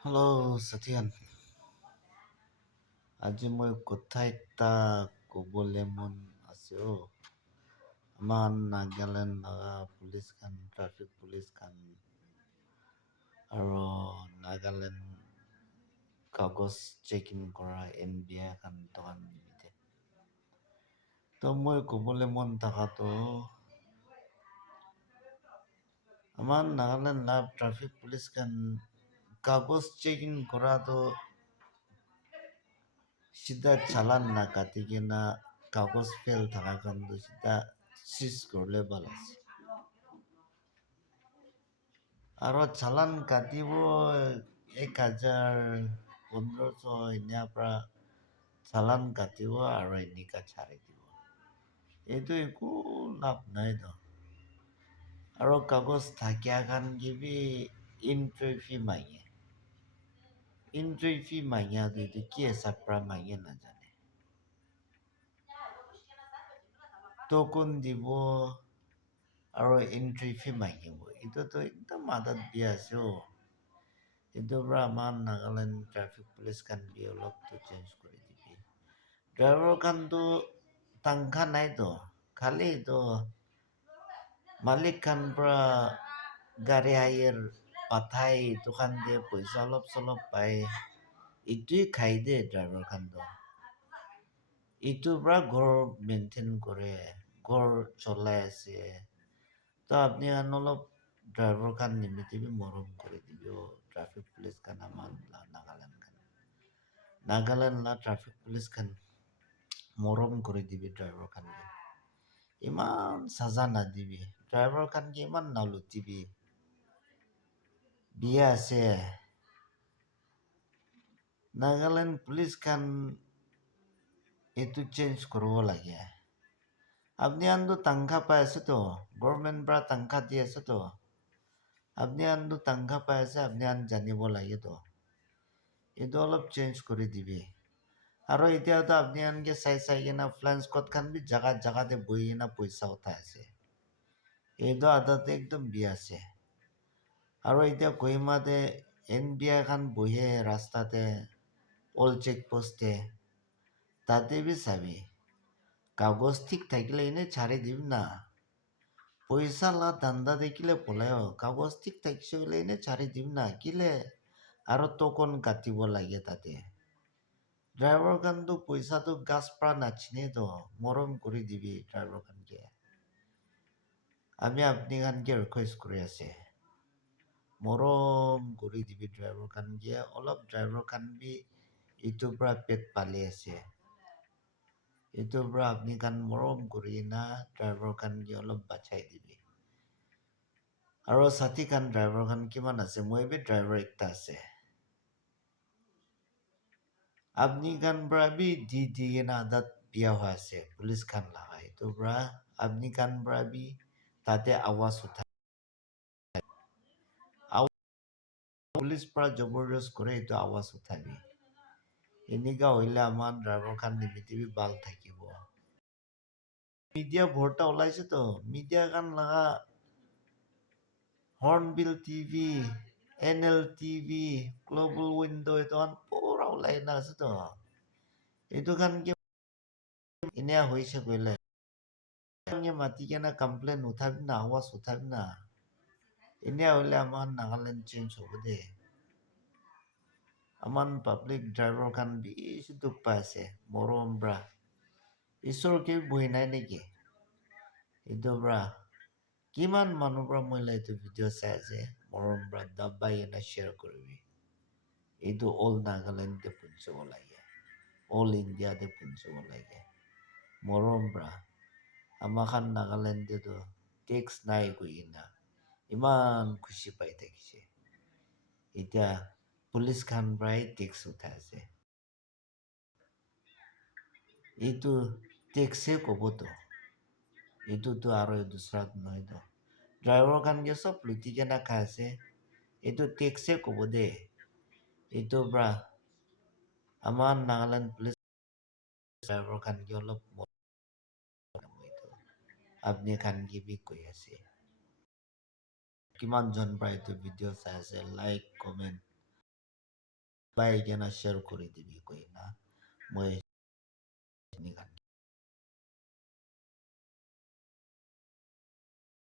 Hello, Satyan. আজি মই কথা এটা ক'বলৈ মন আছে আমাৰ নাগালেণ্ড নাগা পুলিচ খান ট্ৰাফিক পুলিচ খান আৰু নাগালেণ্ড কাগজ চেকিং কৰা NBI খান দোকান নিমিতে তো মই ক'বলৈ মন থকাটো আমাৰ নাগালেণ্ড ট্ৰাফিক পুলিচ খান কাগজ চেকিং কৰাটো সিধা চালান না কাটি কিনা কাগজ ফেল থাকা কামটো সিধা সিজ কৰিলে ভাল আছে আৰু চালান কাটিব 1,000 1500 এনেৰ পৰা চালান কাটিব আৰু এনেকা ছাৰি দিব এইটো একো লাভ নাই আৰু কাগজ থাকিয়া খান কিবি এন্ট্ৰি ফি মাঙে এইটো কি হিচাপ পৰা মাঙে নাজানে টোকন দিব আৰু এন্ট্ৰি ফি মাগিব এইটোতো একদম আদত দিয়া আছে এইটোৰ পৰা আমাৰ নাগালেণ্ড ট্ৰাফিক পুলিচ খান অলপতো চেঞ্জ কৰি দিবি ড্ৰাইভাৰ খানতো তাংখা নাইতো খালি মালিক খান পৰা গাড়ী হাইয়াৰ পাঠাই এইটো খান দিয়ে পইচা অলপ চলপ পায় এইটোৱে খাই দে ড্ৰাইভাৰ খানতো এইটোৰ পৰা ঘৰ মেইনটেইন কৰে ঘৰ চলাই আছে তো আপনি অলপ ড্ৰাইভাৰ খান নিমিতিবি মৰম কৰি দিবি ট্ৰাফিক পুলিচ খান আমাৰ নাগালেণ্ড ট্ৰাফিক পুলিচ খান মৰম কৰি দিবি ড্ৰাইভাৰ খান ইমান সাজা নাদিবি ড্ৰাইভাৰ খান ইমান নালুটিবি বিয়া আছে নাগালেণ্ড পুলিচ খান এইটো চেঞ্জ কৰিব লাগে আপনি আনটো তাংখা পাই আছে তো গভৰ্ণমেণ্ট পৰা তাংখা দি আছে তো আপনি আনটো তাংখা পাই আছে আপনি আন জানিব লাগে তো এইটো অলপ চেঞ্জ কৰি দিবি আৰু এতিয়াতো আপনি আনকে চাই কিনা ফ্লাইং স্কোৱাড খান বি জাগাতে বহি কিনা পইচা উঠাই আছে এইটো আদাতে একদম বিয়া আছে আৰু এতিয়া কহিমাতে NBI খান বহে ৰাস্তাতে অল চেক পোষ্টে তাতে বি চাবি কাগজ ঠিক থাকিলে এনে ছাড়ি দিবি না পইচা লা ধান্দা দেখিলে পলাই কাগজ ঠিক থাকিছে বলে এনে ছাড়ি দিবি না কিলে আৰু টোকন কাটিব লাগে তাতে ড্ৰাইভাৰ খানতো পইচাটো গাছ পৰা নাছিনে তো মৰম কৰি দিবি ড্ৰাইভাৰ খানকে আমি আপনি খানকে ৰিকুৱেষ্ট কৰি আছে মৰম কৰি দিবি ড্ৰাইভাৰ খানকে অলপ ড্ৰাইভাৰ খান বি ইটোৰ পৰা পেট পালি আছে এইটোৰ পৰা আপনি খান মৰম কৰি না ড্ৰাইভাৰ খানকে অলপ বাচাই দিবি আৰু সাথী খান ড্ৰাইভাৰ খান কিমান আছে মই বি ড্ৰাইভাৰ একটা আছে আপনি খান পৰা বি দি কিনা আদাত বিয়া হৈ আছে পুলিচ খান লাগা এইটোৰ পৰা আপনি খান পৰা বি তাতে আৱাজ উঠাই পুলিচ পৰা জবৰদস্ত কৰে এইটো আৱাজ উঠাবি এনেকা হইলে আমাৰ ড্ৰাইভাৰ খান নিমিতিবি ভাল থাকিব মিডিয়া ভৰ্তা ওলাইছে তো মিডিয়া খান লাগা hornbill TV NL TV global window এইটো খান পুৰা ওলাই না আছে তো এইটো খান কি এনে হৈছে কইলে মাতি কেনা কমপ্লেইন উঠাবি না আৱাজ উঠাবি না এনে হইলে আমাৰ নাগালেণ্ড চেঞ্জ হ'ব দে আমাৰ পাব্লিক ড্ৰাইভাৰ খান বেছি দুখ পাই আছে মৰম পৰা ঈশ্বৰকে বহি নাই নেকি এইটোৰ পৰা কিমান মানুহ পৰা মই এইটো ভিডিঅ' চাই আছে মৰম পৰা দাবাই এনে শ্বেয়াৰ কৰিবি এইটো অল নাগালেণ্ডতে পঞ্চাব লাগে অল ইণ্ডিয়াতে পঞ্চাব লাগে মৰম পৰা আমাৰ খান নাগালেণ্ডেতো টেক্স নাই কৈ কিনা ইমান খুচি পাই থাকিছে এতিয়া পুলিচ খান পৰাই টেক্স উঠাই আছে এইটো টেক্সে ক'বতো এইটোতো আৰু দুসৰাত নহয়তো ড্ৰাইভাৰ খানকে চব লুটি কেনা খাই আছে এইটো টেক্সে ক'ব দে এইটোৰ পৰা আমাৰ নাগালেণ্ড পুলিচ ড্ৰাইভাৰ খানকে অলপ আপনি খানকে বি কৈ আছে কিমান জন পৰা এইটো ভিডিঅ' চাই আছে লাইক কমেণ্ট বাই কেনা শেয়াৰ কৰে দিবি কই না মই